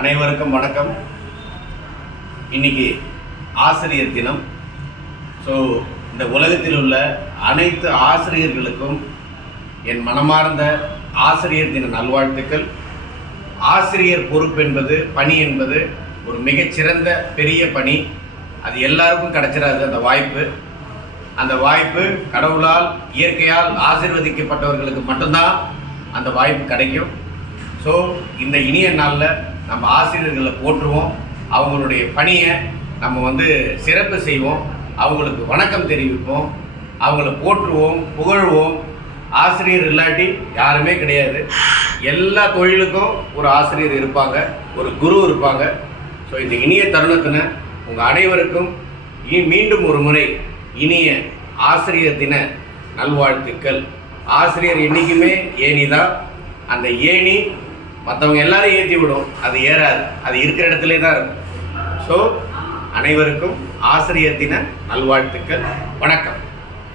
அனைவருக்கும் வணக்கம். இன்னைக்கு ஆசிரியர் தினம். ஸோ இந்த உலகத்தில் உள்ள அனைத்து ஆசிரியர்களுக்கும் என் மனமார்ந்த ஆசிரியர் தின நல்வாழ்த்துக்கள். ஆசிரியர் பொறுப்பு என்பது, பணி என்பது ஒரு மிகச்சிறந்த பெரிய பணி. அது எல்லாருக்கும் கிடைச்சிடாது அந்த வாய்ப்பு கடவுளால், இயற்கையால் ஆசீர்வதிக்கப்பட்டவர்களுக்கு மட்டும்தான் அந்த வாய்ப்பு கிடைக்கும். ஸோ இந்த இனிய நாளில் நம்ம ஆசிரியர்களை போற்றுவோம், அவங்களுடைய பணியை நம்ம சிறப்பு செய்வோம், அவங்களுக்கு வணக்கம் தெரிவிப்போம், அவங்கள போற்றுவோம், புகழ்வோம். ஆசிரியர் இல்லாட்டி யாருமே கிடையாது. எல்லா தொழிலுக்கும் ஒரு ஆசிரியர் இருப்பாங்க, ஒரு குரு இருப்பாங்க. ஸோ இந்த இனிய தருணத்தின உங்கள் அனைவருக்கும் மீண்டும் ஒரு முறை இனிய ஆசிரியர் தின நல்வாழ்த்துக்கள். ஆசிரியர் என்றைக்குமே ஏணி தான். அந்த ஏணி மற்றவங்க எல்லாரும் ஏற்றி விடும், அது ஏறாது, அது இருக்கிற இடத்துல தான் இருக்கும். ஸோ அனைவருக்கும் ஆசிரியர் தின நல்வாழ்த்துக்கள். வணக்கம்.